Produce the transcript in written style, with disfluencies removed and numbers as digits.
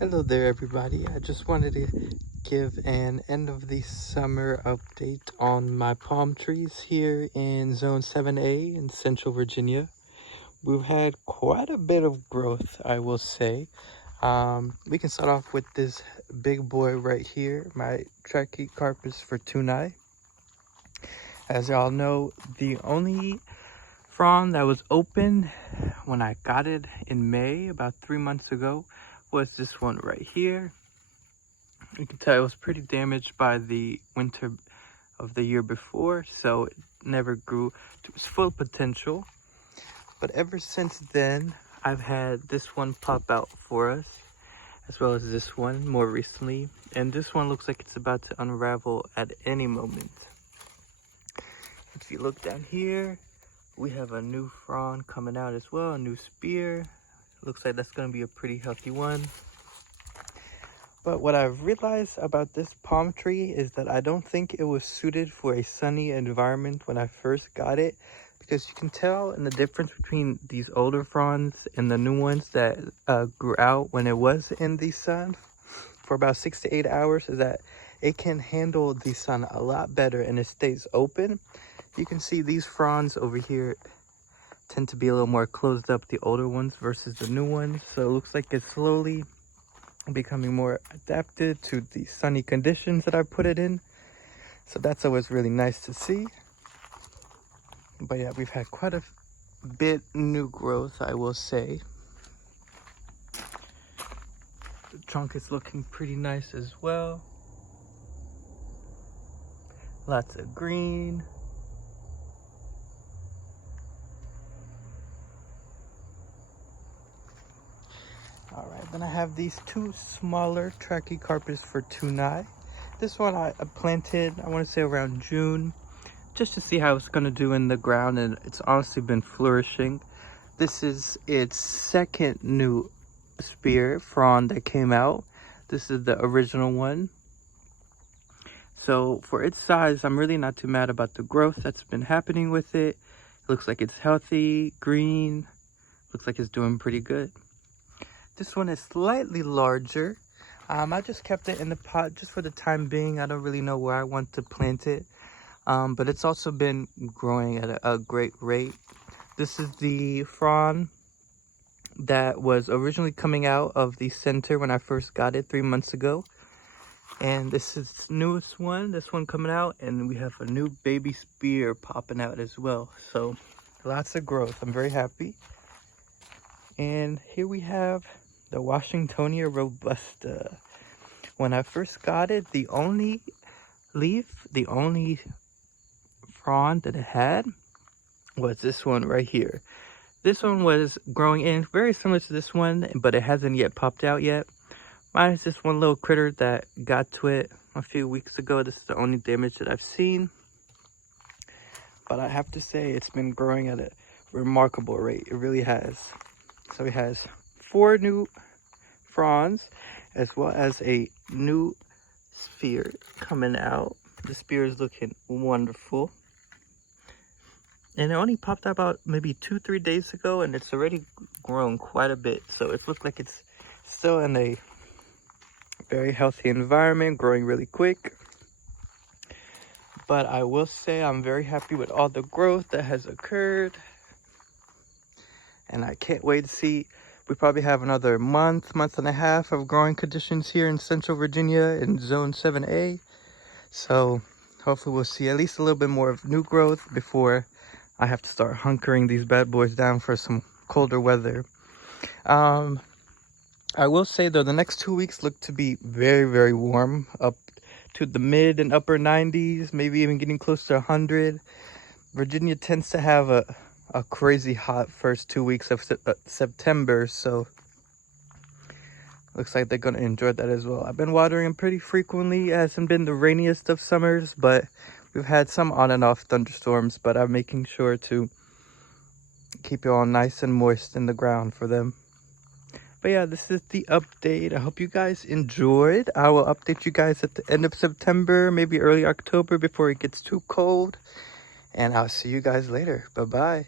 Hello there, everybody. I just wanted to give an end of the summer update on my palm trees here in Zone 7A in Central Virginia. We've had quite a bit of growth, I will say. We can start off with this big boy right here, my Trachycarpus fortunei. As y'all know, the only frond that was open when I got it in May, about 3 months ago, was this one right here. You can tell it was pretty damaged by the winter of the year before, so it never grew to its full potential. But ever since then, I've had this one pop out for us, as well as this one more recently. And this one looks like it's about to unravel at any moment. If you look down here, we have a new frond coming out as well, a new spear. Looks like that's going to be a pretty healthy one. But what I've realized about this palm tree is that I don't think it was suited for a sunny environment when I first got it, because you can tell in the difference between these older fronds and the new ones that grew out when it was in the sun for about 6 to 8 hours is that it can handle the sun a lot better and it stays open. You can see these fronds over here tend to be a little more closed up, the older ones versus the new ones. So it looks like it's slowly becoming more adapted to the sunny conditions that I put it in. So that's always really nice to see. But yeah, we've had quite a bit new growth, I will say. The trunk is looking pretty nice as well. Lots of green. Alright, then I have these two smaller Trachycarpus fortunei. This one I planted, I want to say around June, just to see how it's going to do in the ground, and it's honestly been flourishing. This is its second new spear frond that came out. This is the original one. So for its size, I'm really not too mad about the growth that's been happening with it. It looks like it's healthy, green, looks like it's doing pretty good. This one is slightly larger. I just kept it in the pot just for the time being. I don't really know where I want to plant it. But it's also been growing at a great rate. This is the frond that was originally coming out of the center when I first got it 3 months ago. And this is the newest one, this one coming out. And we have a new baby spear popping out as well. So lots of growth. I'm very happy. And here we have the Washingtonia robusta. When I first got it, the only frond that it had was this one right here. This one was growing in very similar to this one, but it hasn't yet popped out yet. Mine is this one little critter that got to it a few weeks ago. This is the only damage that I've seen. But I have to say it's been growing at a remarkable rate. It really has. So it has 4 new fronds as well as a new spear coming out. The spear is looking wonderful. And it only popped out about maybe 2-3 days ago, and it's already grown quite a bit. So it looks like it's still in a very healthy environment, growing really quick. But I will say I'm very happy with all the growth that has occurred. And I can't wait to see. We probably have another month and a half of growing conditions here in Central Virginia in Zone 7A. So hopefully we'll see at least a little bit more of new growth before I have to start hunkering these bad boys down for some colder weather. I will say though, the next 2 weeks look to be very, very warm, up to the mid and upper 90s, maybe even getting close to 100. Virginia tends to have a crazy hot first 2 weeks of September, so looks like they're going to enjoy that as well. I've been watering them pretty frequently. It hasn't been the rainiest of summers, but we've had some on and off thunderstorms, but I'm making sure to keep it all nice and moist in the ground for them. But yeah, this is the update. I hope you guys enjoyed. I will update you guys at the end of September, maybe early October before it gets too cold. And I'll see you guys later. Bye-bye.